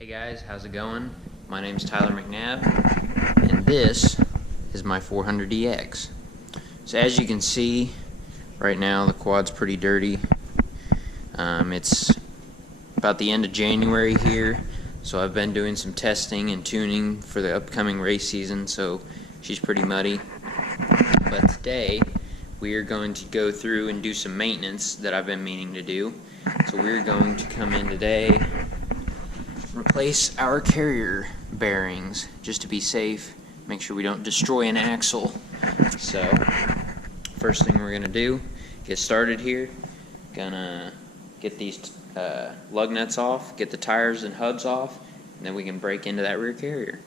Hey guys, how's it going? My name's Tyler McNabb, and this is my 400DX. So as you can see, right now the quad's pretty dirty. It's about the end of January here, so I've been doing some testing and tuning for the upcoming race season, so she's pretty muddy. But today, we are going to go through and do some maintenance that I've been meaning to do. So we're going to come in today, replace our carrier bearings just to be safe, make sure we don't destroy an axle. So first thing we're gonna do, get started here. Gonna get these lug nuts off, get the tires and hubs off, and then we can break into that rear carrier.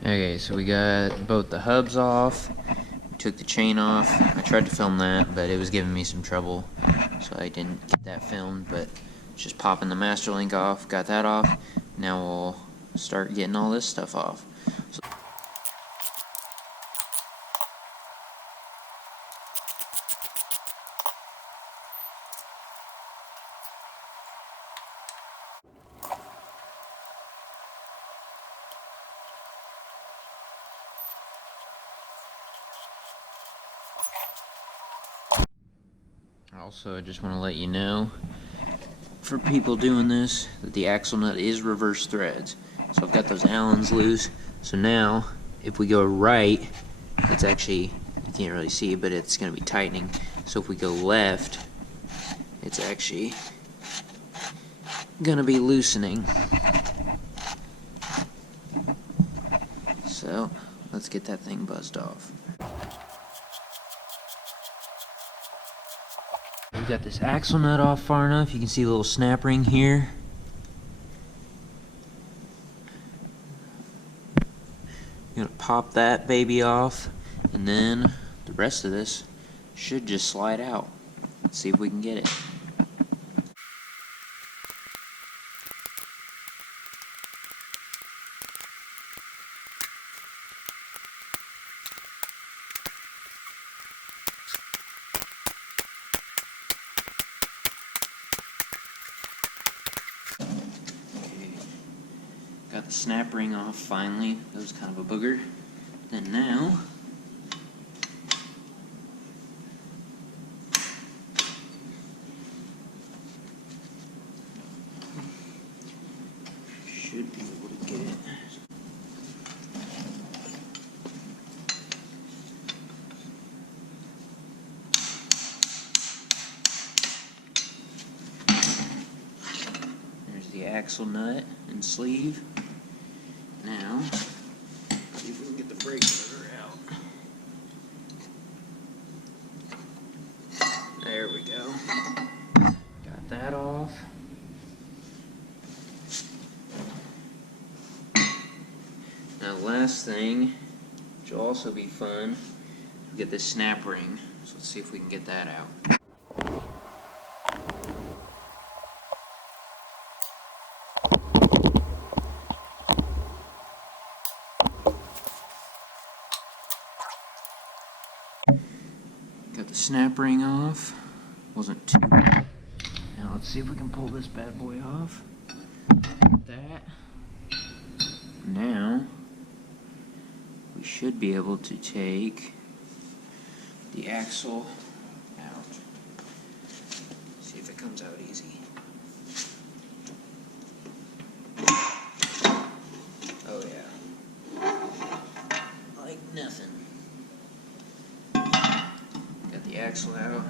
Okay, so we got both the hubs off, took the chain off. I tried to film that, but it was giving me some trouble, so I didn't get that filmed, but just popping the master link off, got that off. Now we'll start getting all this stuff off. So also, I just want to let you know, for people doing this, that the axle nut is reverse threads. So I've got those Allens loose. So now, if we go right, it's actually, you can't really see, but it's going to be tightening. So if we go left, it's actually going to be loosening. So let's get that thing buzzed off. We've got this axle nut off far enough. You can see a little snap ring here. You're gonna pop that baby off, and then the rest of this should just slide out. Let's see if we can get it. Got the snap ring off finally. That was kind of a booger. Then now, should be able to get it. There's the axle nut and sleeve. Now, see if we can get the brake rotor out. There we go. Got that off. Now, last thing, which will also be fun, we get this snap ring. So let's see if we can get that out. Got the snap ring off. Wasn't too bad. Now let's see if we can pull this bad boy off. That. Now we should be able to take the axle out. See if it comes out easy. Oh yeah. Like nothing. Got the axle out.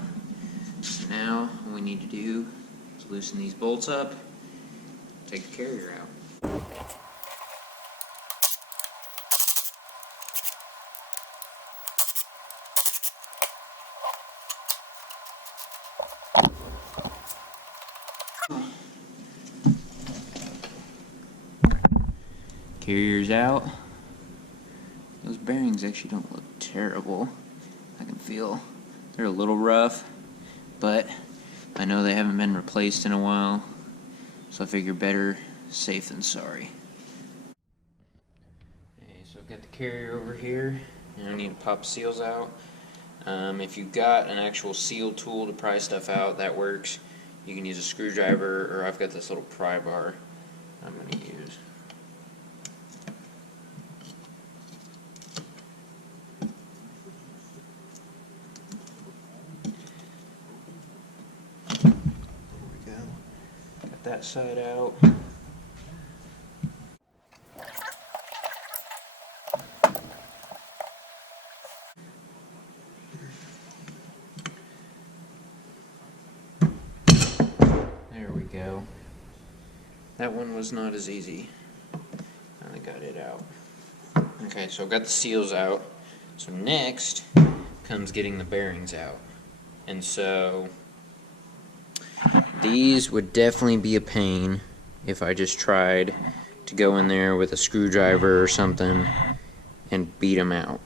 So now what we need to do is loosen these bolts up, take the carrier out. Carrier's out. Those bearings actually don't look terrible. I can feel they're a little rough, but I know they haven't been replaced in a while, so I figure better safe than sorry. Okay, so I've got the carrier over here, and I need to pop seals out. If you've got an actual seal tool to pry stuff out, that works. You can use a screwdriver, or I've got this little pry bar I'm going to use. There we go. Got that side out. There we go. That one was not as easy. I got it out. Okay, so I've got the seals out. So next comes getting the bearings out. And so these would definitely be a pain if I just tried to go in there with a screwdriver or something and beat them out.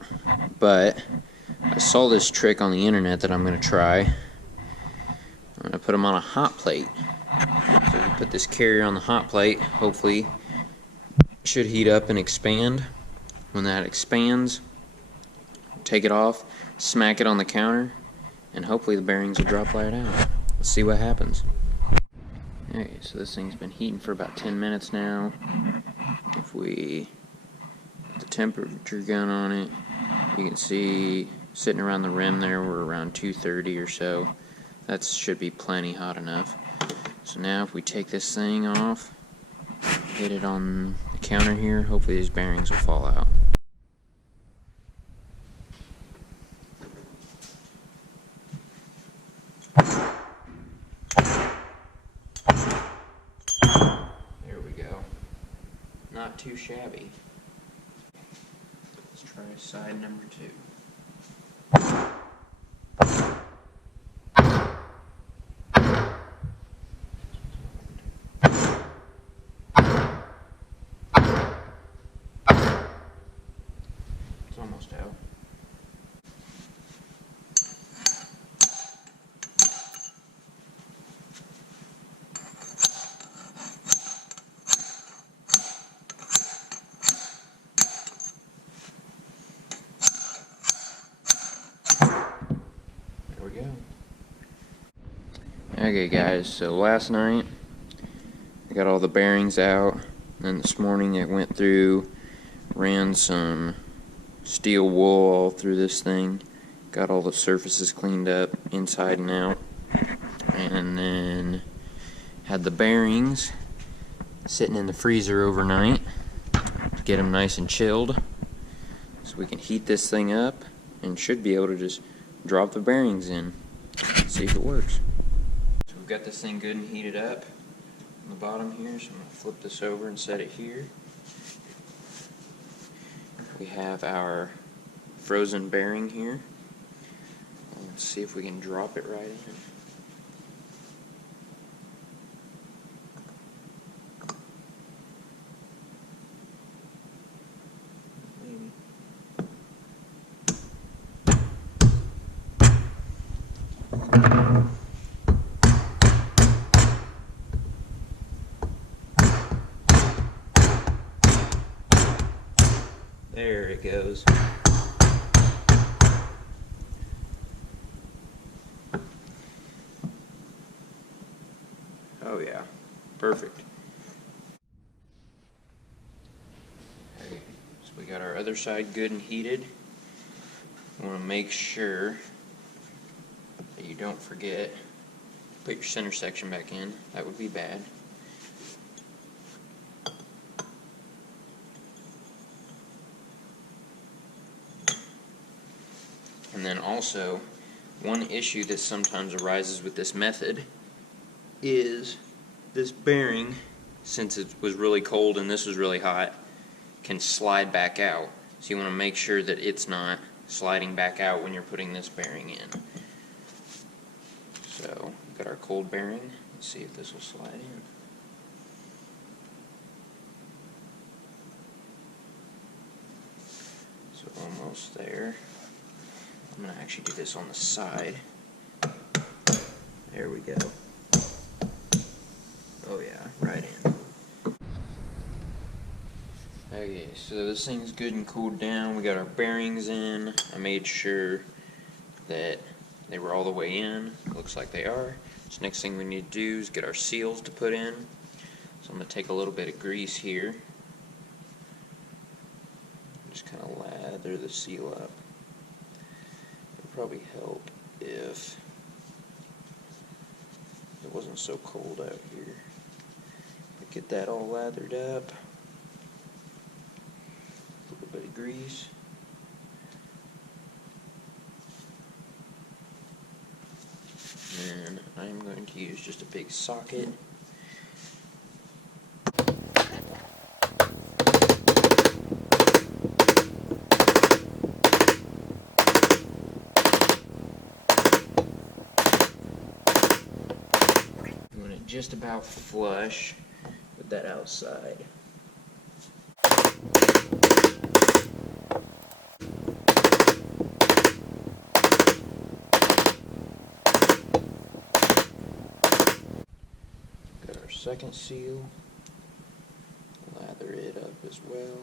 But I saw this trick on the internet that I'm going to try. I'm going to put them on a hot plate. So you put this carrier on the hot plate, hopefully it should heat up and expand. When that expands, take it off, smack it on the counter, and hopefully the bearings will drop right out. Let's see what happens. Okay, so this thing's been heating for about 10 minutes now. If we put the temperature gun on it, you can see sitting around the rim there, we're around 230 or so. That should be plenty hot enough. So now if we take this thing off, hit it on the counter here, hopefully these bearings will fall out. There we go. Not too shabby. Let's try side number 2. It's almost out. There we go. Okay guys, so last night I got all the bearings out, and then this morning I went through, ran some steel wool all through this thing, got all the surfaces cleaned up inside and out, and then had the bearings sitting in the freezer overnight to get them nice and chilled, so we can heat this thing up and should be able to just drop the bearings in, see if it works. So we've got this thing good and heated up on the bottom here, so I'm going to flip this over and set it here. We have our frozen bearing here. Let's see if we can drop it right in. Maybe. There it goes. Oh yeah, perfect. Okay, so we got our other side good and heated. You want to make sure that you don't forget to put your center section back in. That would be bad. And then also, one issue that sometimes arises with this method is this bearing, since it was really cold and this was really hot, can slide back out. So you want to make sure that it's not sliding back out when you're putting this bearing in. So, we've got our cold bearing. Let's see if this will slide in. So almost there. I'm going to actually do this on the side. There we go. Oh yeah, right in. Okay, so this thing's good and cooled down. We got our bearings in. I made sure that they were all the way in. Looks like they are. So next thing we need to do is get our seals to put in. So I'm going to take a little bit of grease here. Just kind of lather the seal up. It would probably help if it wasn't so cold out here. But get that all lathered up. A little bit of grease. And I'm going to use just a big socket. You want it just about flush with that outside. Second seal, lather it up as well.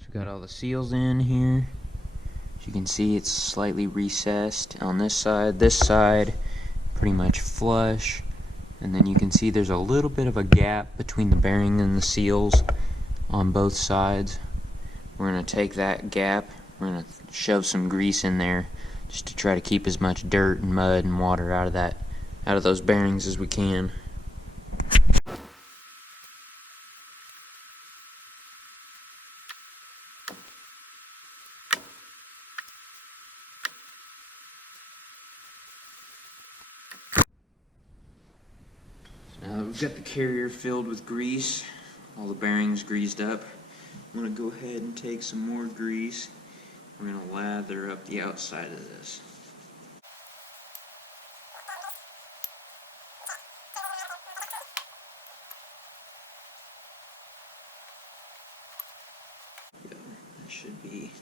So we got all the seals in here. As you can see, it's slightly recessed on this side pretty much flush, and then you can see there's a little bit of a gap between the bearing and the seals on both sides. We're going to take that gap, we're going to shove some grease in there just to try to keep as much dirt and mud and water out of those bearings as we can. Now that we've got the carrier filled with grease, all the bearings greased up, I'm going to go ahead and take some more grease. We're going to lather up the outside of this. That should be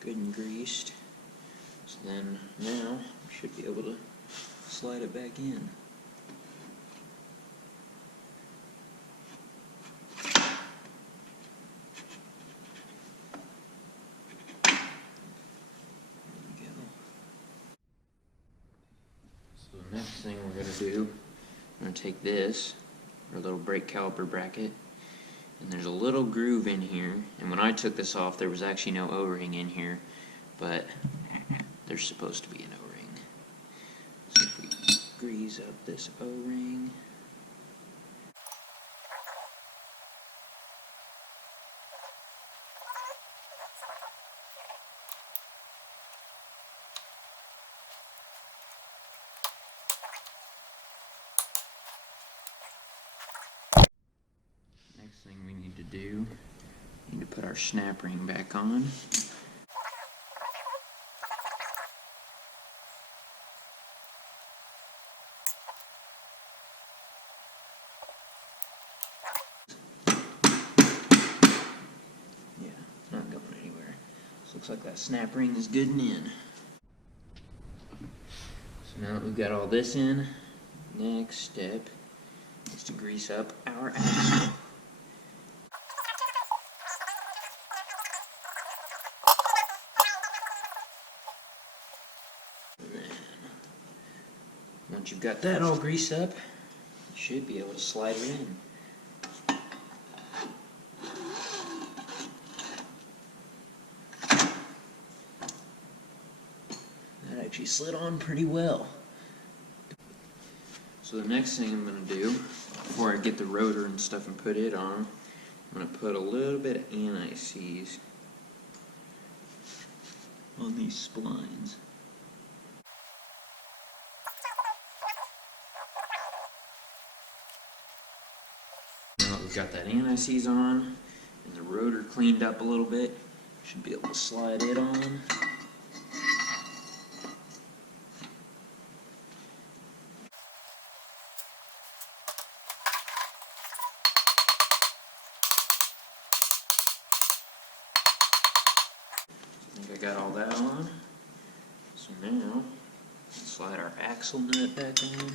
good and greased. So then now we should be able to slide it back in. So the next thing we're going to do, we're going to take this, our little brake caliper bracket, and there's a little groove in here, and when I took this off there was actually no O-ring in here, but there's supposed to be an O-ring. So if we grease up this O-ring, next thing we need to do, we need to put our snap ring back on. Not going anywhere. So looks like that snap ring is good and in. So now that we've got all this in, next step is to grease up our axle. And then, once you've got that all greased up, you should be able to slide it in. Actually slid on pretty well. So the next thing I'm going to do, before I get the rotor and stuff and put it on, I'm going to put a little bit of anti-seize on these splines. we've got that anti-seize on and the rotor cleaned up a little bit. Should be able to slide it on. I think I got all that on. So now, let's slide our axle nut back on.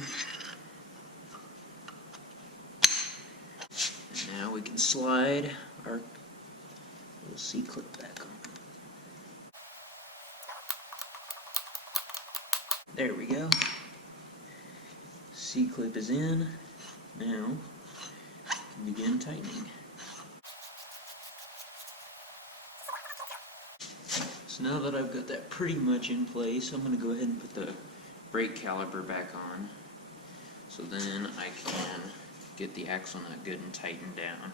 And now we can slide our little C-clip back on. There we go. C-clip is in. Now, we can begin tightening. So now that I've got that pretty much in place, I'm going to go ahead and put the brake caliper back on. So then I can get the axle nut good and tightened down.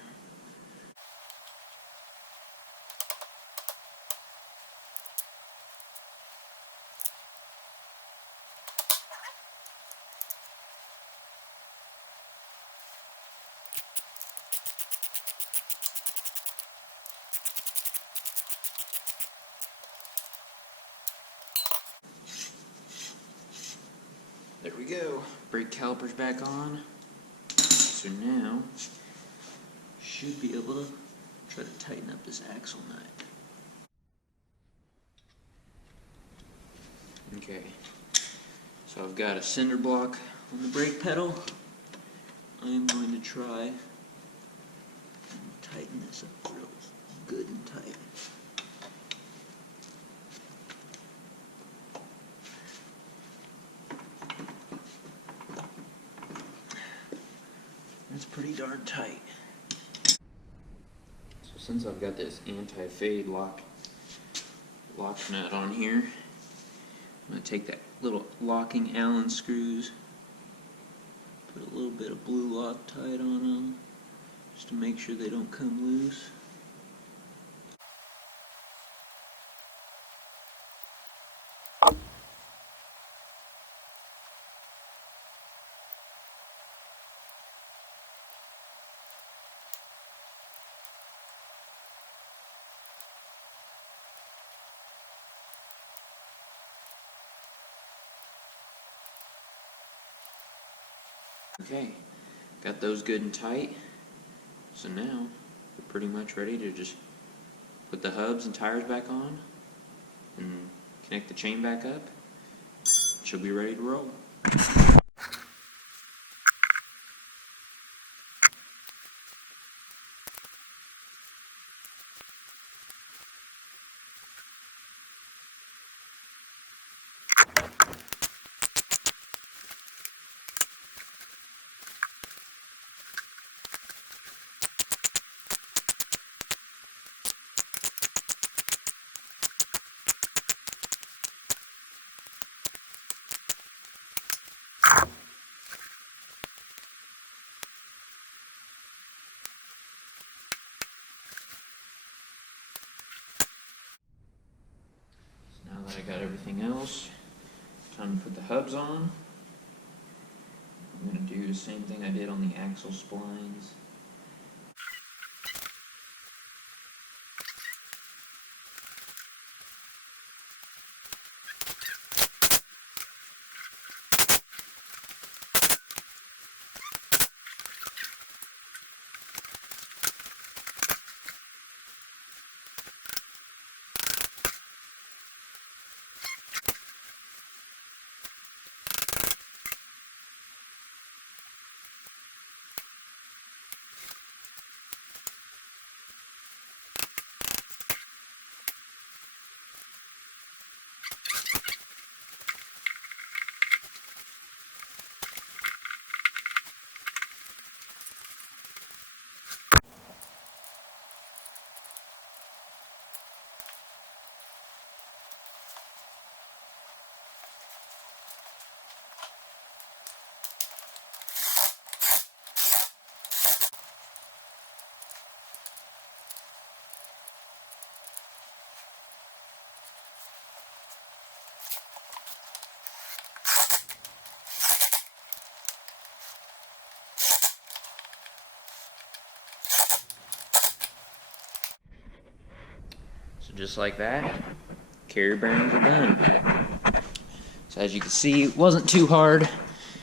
There we go. Brake caliper's back on. So now, should be able to try to tighten up this axle nut. Okay. So I've got a cinder block on the brake pedal. I'm going to try and tighten this up real good and tight. That's pretty darn tight. So since I've got this anti-fade lock nut on here, I'm going to take that little locking Allen screws, put a little bit of blue Loctite on them, just to make sure they don't come loose. Okay, got those good and tight. So now we're pretty much ready to just put the hubs and tires back on and connect the chain back up. She'll be ready to roll. Now that I got everything else, time to put the hubs on. I'm going to do the same thing I did on the axle splines. just like that, carrier bearings are done. So as you can see, it wasn't too hard,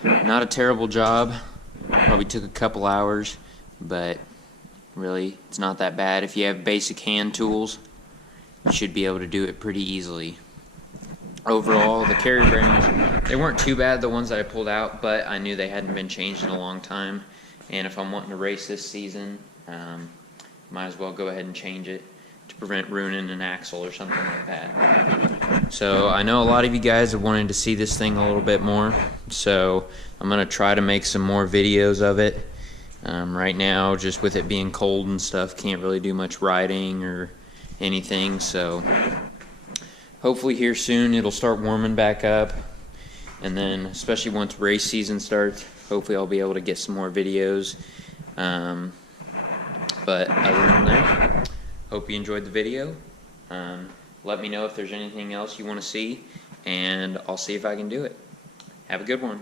not a terrible job. Probably took a couple hours, but really it's not that bad. If you have basic hand tools, you should be able to do it pretty easily. Overall, the carrier bearings, they weren't too bad, the ones that I pulled out, but I knew they hadn't been changed in a long time, and if I'm wanting to race this season, might as well go ahead and change it to prevent ruining an axle or something like that. So I know a lot of you guys have wanted to see this thing a little bit more, so I'm going to try to make some more videos of it. Right now, just with it being cold and stuff, can't really do much riding or anything, so hopefully here soon it'll start warming back up, and then especially once race season starts, hopefully I'll be able to get some more videos. But other than that, hope you enjoyed the video. Let me know if there's anything else you want to see, and I'll see if I can do it. Have a good one.